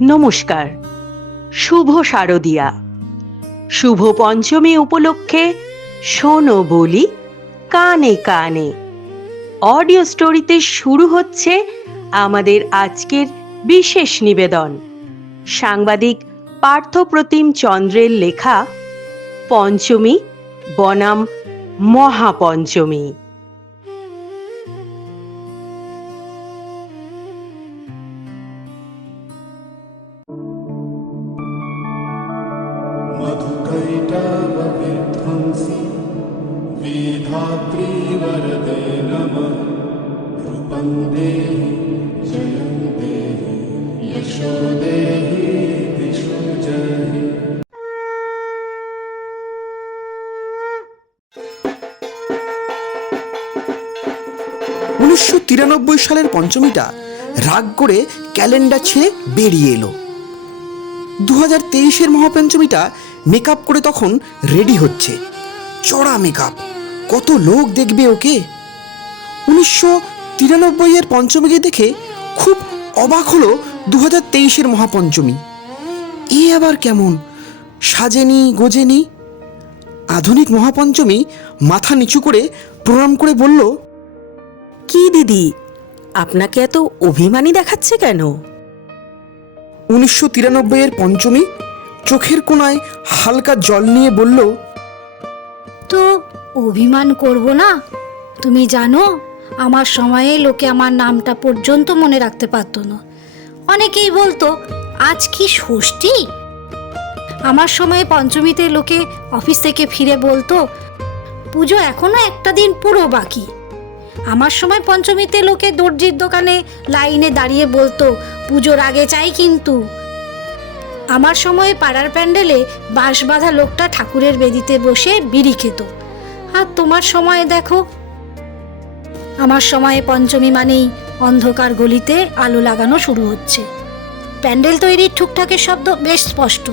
নমস্কার। শুভ শারদিয়া, শুভ পঞ্চমী উপলক্ষে শোনো বলি কানে কানে অডিও স্টোরিতে শুরু হচ্ছে আমাদের আজকের বিশেষ নিবেদন। সাংবাদিক পার্থপ্রতিম চন্দ্রের লেখা পঞ্চমী বনাম মহাপঞ্চমী। मधुकैटवविध्वंसि वेधात्री वरदे नमः। रूपं देहि जयं देहि यशो देहि दिशो जहि। 1993 সালের পঞ্চমীটা রাগ করে ক্যালেন্ডার ছেড়ে বেরিয়ে এলো। 2023-এর মহাপঞ্চমীটা মেকআপ করে তখন রেডি হচ্ছে, চড়া মেকআপ, কত লোক দেখবে ওকে। 1993-এর পঞ্চমীকে দেখে খুব অবাক হলো 2023-এর মহাপঞ্চমী। এ আবার কেমন, সাজেনি গোজেনি। আধুনিক মহাপঞ্চমী মাথা নিচু করে প্রণাম করে বলল, কি দিদি, আপনাকে এত অভিমানী দেখাচ্ছে কেন? 1993-এর পঞ্চমী চোখের কোণায় হালকা জল নিয়ে বলল, তো অভিমান করব না? তুমি জানো, আমার সময়ে লোকে আমার নামটা পর্যন্ত মনে রাখতে পারতো না। অনেকেই বলতো আজ কি ষষ্ঠী। আমার সময়ে পঞ্চমীতে লোকে অফিস থেকে ফিরে বলতো পুজো এখনো একটা দিন পুরো বাকি। আমার সময় পঞ্চমীতে লোকে দর্জির দোকানে লাইনে দাঁড়িয়ে বলতো পুজোর আগে চাই কিন্তু। আমার সময়ে পাড়ার প্যান্ডেলে বাঁশ বাঁধা লোকটা ঠাকুরের বেদিতে বসে বিড়ি খেত। আর তোমার সময়ে দেখো, আমার সময়ে পঞ্চমী মানেই অন্ধকার গলিতে আলো লাগানো শুরু হচ্ছে। প্যান্ডেল তৈরির ঠুকঠাকের শব্দ বেশ স্পষ্ট।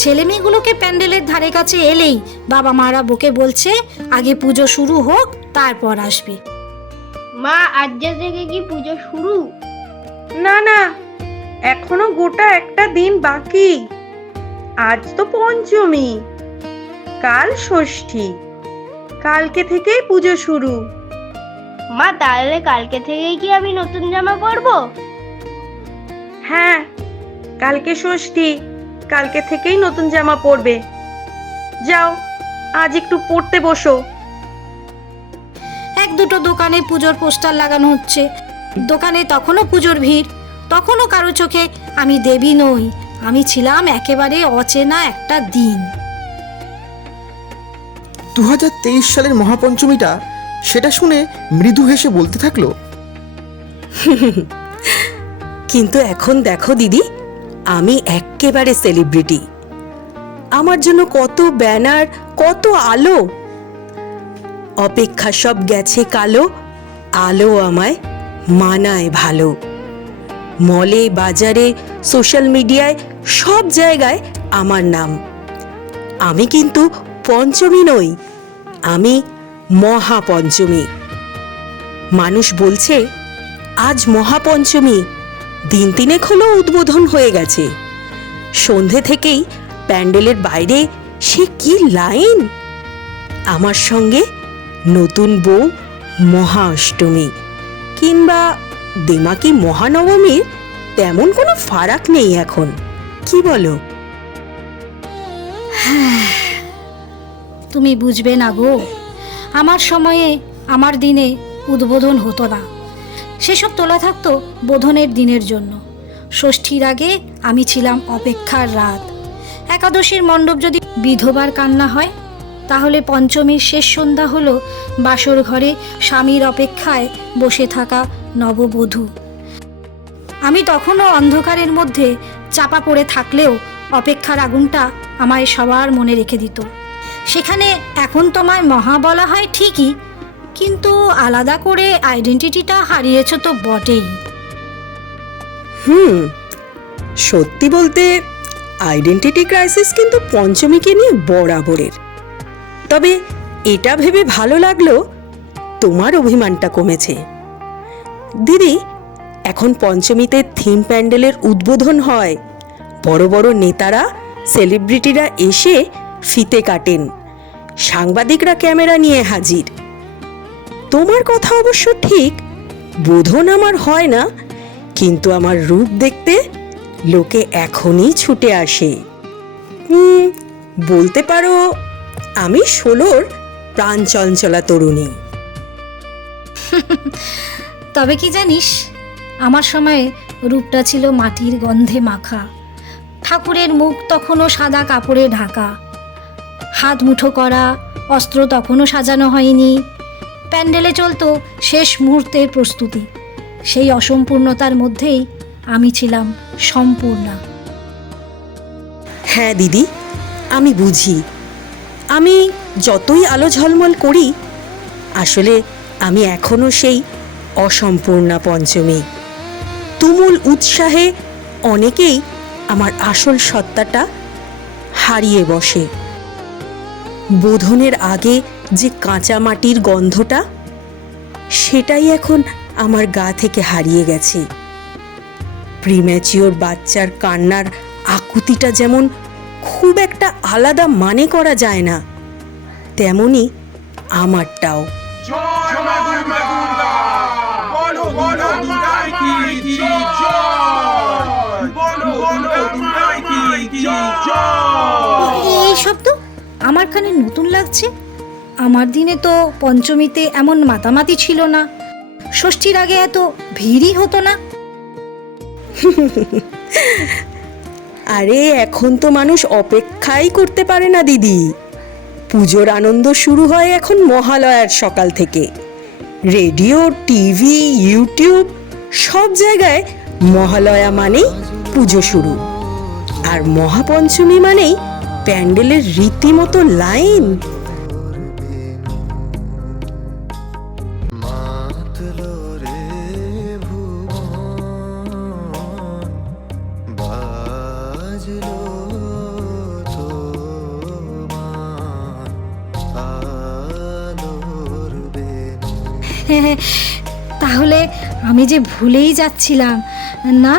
ছেলেমেয়েগুলোকে প্যান্ডেলের ধারে কাছে এলেই বাবা মারা বকে বলছে আগে পুজো শুরু হোক তারপর আসবে। মা, আজ থেকে কি পুজো শুরু? না না, এখনো গোটা একটা দিন বাকি। আজ তো পঞ্চমী, কাল ষষ্ঠী, কালকে থেকেই পুজো শুরু। মা, তাহলে কালকে থেকেই কি আমি নতুন জামা পরবো? হ্যাঁ, কালকে ষষ্ঠী, কালকে থেকেই নতুন জামা পরবে। যাও, আজ একটু পড়তে বসো। এক দুটো দোকানে পুজোর পোস্টার লাগানো হচ্ছে। দোকানে তখনও পুজোর ভিড়। তখনও কারো চোখে আমি দেবী নই, আমি ছিলাম একেবারে অচেনা একটা দিন। 2023 সালের মহাপঞ্চমীটা সেটা শুনে মৃদু হেসে বলতে থাকলো, কিন্তু এখন দেখো দিদি, আমি একেবারে সেলিব্রিটি। আমার জন্য কত ব্যানার, কত আলো। অপেক্ষা সব গেছে কালো, আলো আমায় মানায় ভালো। মলে, বাজারে, সোশ্যাল মিডিয়ায় সব জায়গায় আমার নাম। আমি কিন্তু পঞ্চমী নই, আমি মহাপঞ্চমী। মানুষ বলছে আজ মহাপঞ্চমী, দিন তিনেক হলো উদ্বোধন হয়ে গেছে। সন্ধে থেকেই প্যান্ডেলের বাইরে সে কি লাইন। আমার সঙ্গে নতুন বউ মহা অষ্টমী কিংবা দেমাকি মহানবমীর তেমন কোনো ফারাক নেই এখন, কি বলো? তুমি বুঝবে না গো, আমার সময়ে আমার দিনে উদ্বোধন হতো না। সেসব তোলা থাকতো বোধনের দিনের জন্য। ষষ্ঠীর আগে আমি ছিলাম অপেক্ষার রাত। একাদশীর মণ্ডপ যদি বিধবার কান্না হয়, তাহলে পঞ্চমীর শেষ সন্ধ্যা হলো বাসর ঘরে স্বামীর অপেক্ষায় বসে থাকা নববধূ। আমি তখনও অন্ধকারের মধ্যে চাপা পড়ে থাকলেও অপেক্ষার আগুনটা আমায় সবার মনে রেখে দিত। সেখানে এখন তোমায় মহা বলা হয় ঠিকই, কিন্তু আলাদা করে আইডেন্টিটিটা হারিয়েছ তো বটেই। সত্যি বলতে আইডেন্টিটি ক্রাইসিস কিন্তু পঞ্চমীকে নিয়ে বরাবরের। তবে এটা ভেবে ভালো লাগলো তোমার অভিমানটা কমেছে। দিদি, এখন পঞ্চমীতে থিম প্যান্ডেলের উদ্বোধন হয়। বড় বড় নেতারা, সেলিব্রিটিরা এসে ফিতে কাটেন, সাংবাদিকরা ক্যামেরা নিয়ে হাজির। তোমার কথা অবশ্য ঠিক, বোধন আমার হয় না, কিন্তু আমার রূপ দেখতে লোকে এখনই ছুটে আসে। বলতে পারো আমি 16-র প্রাণ চঞ্চলা তরুণী। তবে কি জানিস, আমার সময়ে রূপটা ছিল মাটির গন্ধে মাখা। ঠাকুরের মুখ তখনও সাদা কাপড়ে ঢাকা, হাত মুঠো করা, অস্ত্র তখনও সাজানো হয়নি। প্যান্ডেলে চলতো শেষ মুহূর্তের প্রস্তুতি। সেই অসম্পূর্ণতার মধ্যেই আমি ছিলাম সম্পূর্ণা। হ্যাঁ দিদি, আমি বুঝি। আমি যতই আলো ঝলমল করি, আসলে আমি এখনো সেই অসম্পূর্ণা পঞ্চমী। তুমুল উৎসাহে অনেকেই আমার আসল সত্তাটা হারিয়ে বসে। বোধনের আগে যে কাঁচা মাটির গন্ধটা, সেটাই এখন আমার গা থেকে হারিয়ে গেছে। প্রিম্যাচিওর বাচ্চার কান্নার আকুতিটা যেমন খুব একটা আলাদা মানে করা যায় না, তেমনি আমারটাও। এই শব্দ আমার কানে নতুন লাগছে। আমার দিনে তো পঞ্চমীতে এমন মাতামাতি ছিল না, ষষ্ঠীর আগে এত ভিড়ই হতো না। আরে এখন তো মানুষ অপেক্ষাই করতে পারে না দিদি। পুজোর আনন্দ শুরু হয় এখন মহালয়ার সকাল থেকে। রেডিও, টিভি, ইউটিউব সব জায়গায় মহালয়া মানেই পুজো শুরু, আর মহাপঞ্চমী মানেই প্যান্ডেলের রীতিমতো লাইন। মাতলো রে ভুবন, বাজলো তোমার আলোর বেনু। তাহলে আমি যে ভুলেই যাচ্ছিলাম না।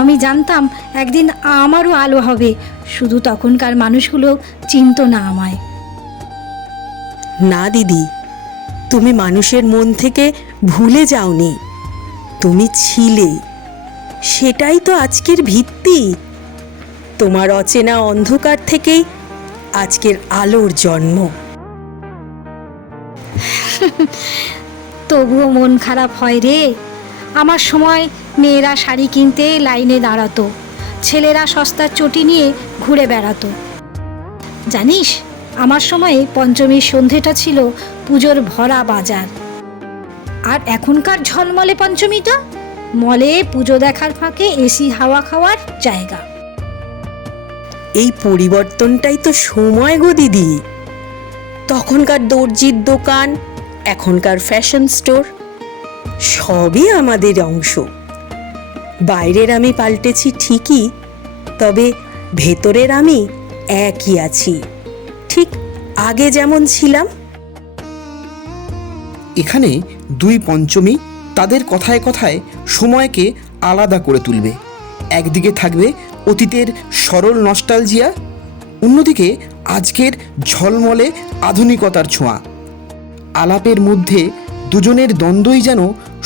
আমি জানতাম একদিন আমারও আলো হবে, শুধু তখনকার মানুষগুলো চিনতো না আমায়। না দিদি, তুমি মানুষের মন থেকে ভুলে যাওনি, তুমি ছিলে। সেটাই তো আজকের ভিত্তি। তোমার অচেনা অন্ধকার থেকেই আজকের আলোর জন্ম। তবুও মন খারাপ হয় রে। আমার সময় মেয়েরা শাড়ি কিনতে লাইনে দাঁড়াতো, ছেলেরা সস্তার চটি নিয়ে ঘুরে বেড়াতো। জানিস, আমার সময়ে পঞ্চমীর সন্ধেটা ছিল পুজোর ভরা বাজার। আর এখনকার ঝলমলে পঞ্চমীটা মলে পুজো দেখার ফাঁকে এসি হাওয়া খাওয়ার জায়গা। এই পরিবর্তনটাই তো সময় গো দিদি। তখনকার দর্জির দোকান, এখনকার ফ্যাশন স্টোর, সবই আমাদের অংশ। বাইরের আমি পাল্টেছি ঠিকই, তবে ভেতরের আমি একই আছি, ঠিক আগে যেমন ছিলাম। এখানে দুই পঞ্চমী তাদের কথায় কথায় সময়কে আলাদা করে তুলবে। একদিকে থাকবে অতীতের সরল নস্টালজিয়া, অন্যদিকে আজকের ঝলমলে আধুনিকতার ছোঁয়া। আলাপের মধ্যে দুজনের দ্বন্দ্বই যেন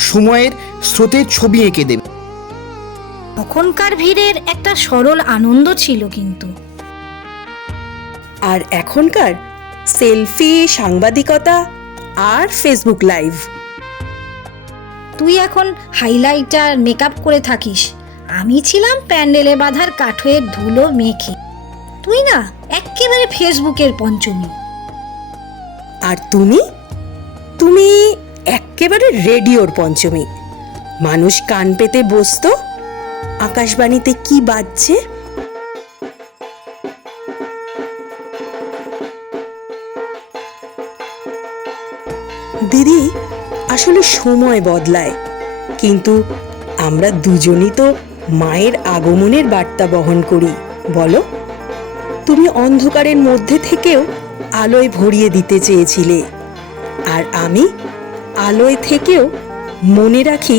সময়ের স্রোতের ছবি এঁকে দেবে। তখনকার ভিড়ের একটা সরল আনন্দ ছিল কিন্তু। আর এখনকার সেলফি, সাংবাদিকতা আর ফেসবুক লাইভ। তুই এখন হাইলাইটার মেকআপ করে থাকিস, আমি ছিলাম প্যান্ডেলে বাঁধার কাঠের ধুলো মেখে। তুই না একেবারে ফেসবুকের পঞ্চমী। আর তুমি তুমি একেবারে রেডিওর পঞ্চমী। মানুষ কান পেতে বসতো আকাশবাণীতে কি বাজছে। দিদি, আসলে সময় বদলায়, কিন্তু আমরা দুজনই তো মায়ের আগমনের বার্তা বহন করি। বলো, তুমি অন্ধকারের মধ্যে থেকেও আলোয় ভরিয়ে দিতে চেয়েছিলে, আর আমি আলোয় থেকেও মনে রাখি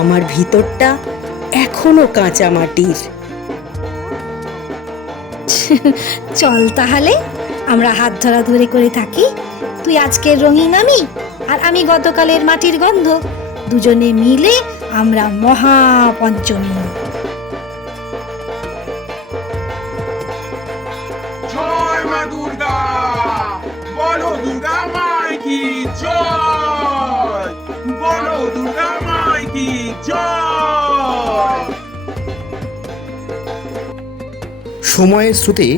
আমার ভিতরটা এখনো কাঁচা মাটির। চল তাহলে আমরা হাত ধরাধরি করে থাকি, তুই আজকের রঙিন আমি আর আমি গতকালের মাটির গন্ধ, দুজনে মিলে আমরা মহাপঞ্চমী। জয় মা দুর্গা, বলো দুর্গা মাই কি জয়, বলো দুর্গা মাই কি জয়। সময়ের স্রোতে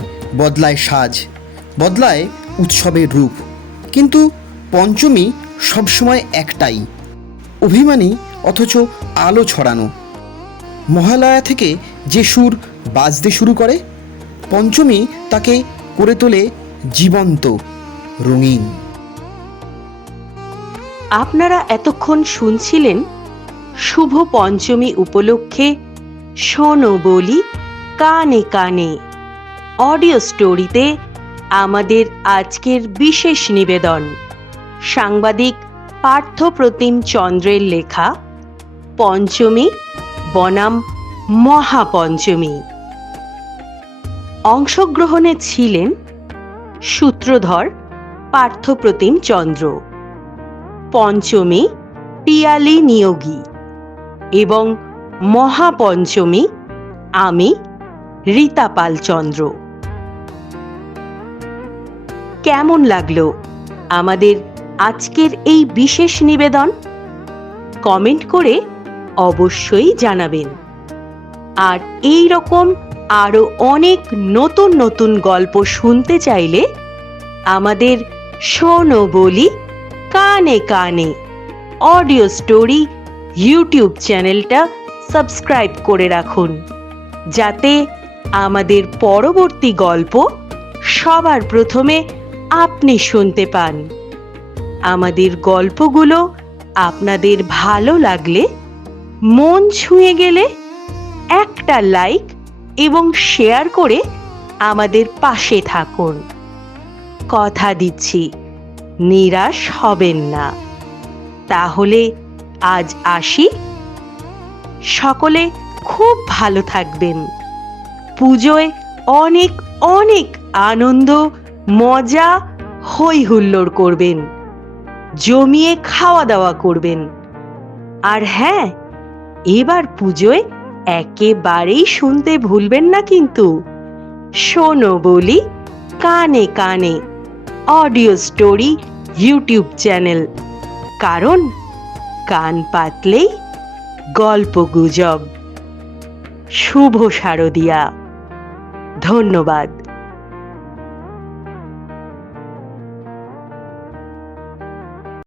বদলায় সাজ, বদলায় উৎসবের রূপ, কিন্তু পঞ্চমী সবসময় একটাই, অভিমানী অথচ আলো ছড়ানো। মহালয়া থেকে যে সুর বাজতে শুরু করে, পঞ্চমী তাকে করে তোলে জীবন্ত, রঙিন। আপনারা এতক্ষণ শুনছিলেন শুভ পঞ্চমী উপলক্ষে শোনো বলি কানে কানে অডিও স্টোরিতে আমাদের আজকের বিশেষ নিবেদন সাংবাদিক পার্থপ্রতিম চন্দ্রের লেখা পঞ্চমী বনাম মহাপঞ্চমী। অংশগ্রহণে ছিলেন সূত্রধর পার্থপ্রতিম চন্দ্র, পঞ্চমী পিয়ালি নিয়োগী এবং মহাপঞ্চমী আমি রীতা পাল চন্দ্র। কেমন লাগলো আমাদের আজকের এই বিশেষ নিবেদন? কমেন্ট করে অবশ্যই জানাবেন। আর এই রকম আরো অনেক নতুন নতুন গল্প শুনতে চাইলে আমাদের শোনো বলি কানে কানে অডিও স্টোরি ইউটিউব চ্যানেলটা সাবস্ক্রাইব করে রাখুন, যাতে আমাদের পরবর্তী গল্প সবার প্রথমে আপনি শুনতে পান। আমাদের গল্পগুলো আপনাদের ভালো লাগলে, মন ছুঁয়ে গেলে একটা লাইক এবং শেয়ার করে আমাদের পাশে থাকুন। কথা দিচ্ছি নিরাশ হবেন না। তাহলে আজ আসি। সকলে খুব ভালো থাকবেন। পুজোয় অনেক অনেক আনন্দ, মজা, হই হুল্লোড় করবেন, জমিয়ে খাওয়া দাওয়া করবেন। আর হ্যাঁ, এবার পুজোয় একেবারেই শুনতে ভুলবেন না কিন্তু শোনো বলি কানে কানে অডিও স্টোরি ইউটিউব চ্যানেল, কারণ কান পাতলেই গল্প গুজব। শুভ শারদিয়া। ধন্যবাদ।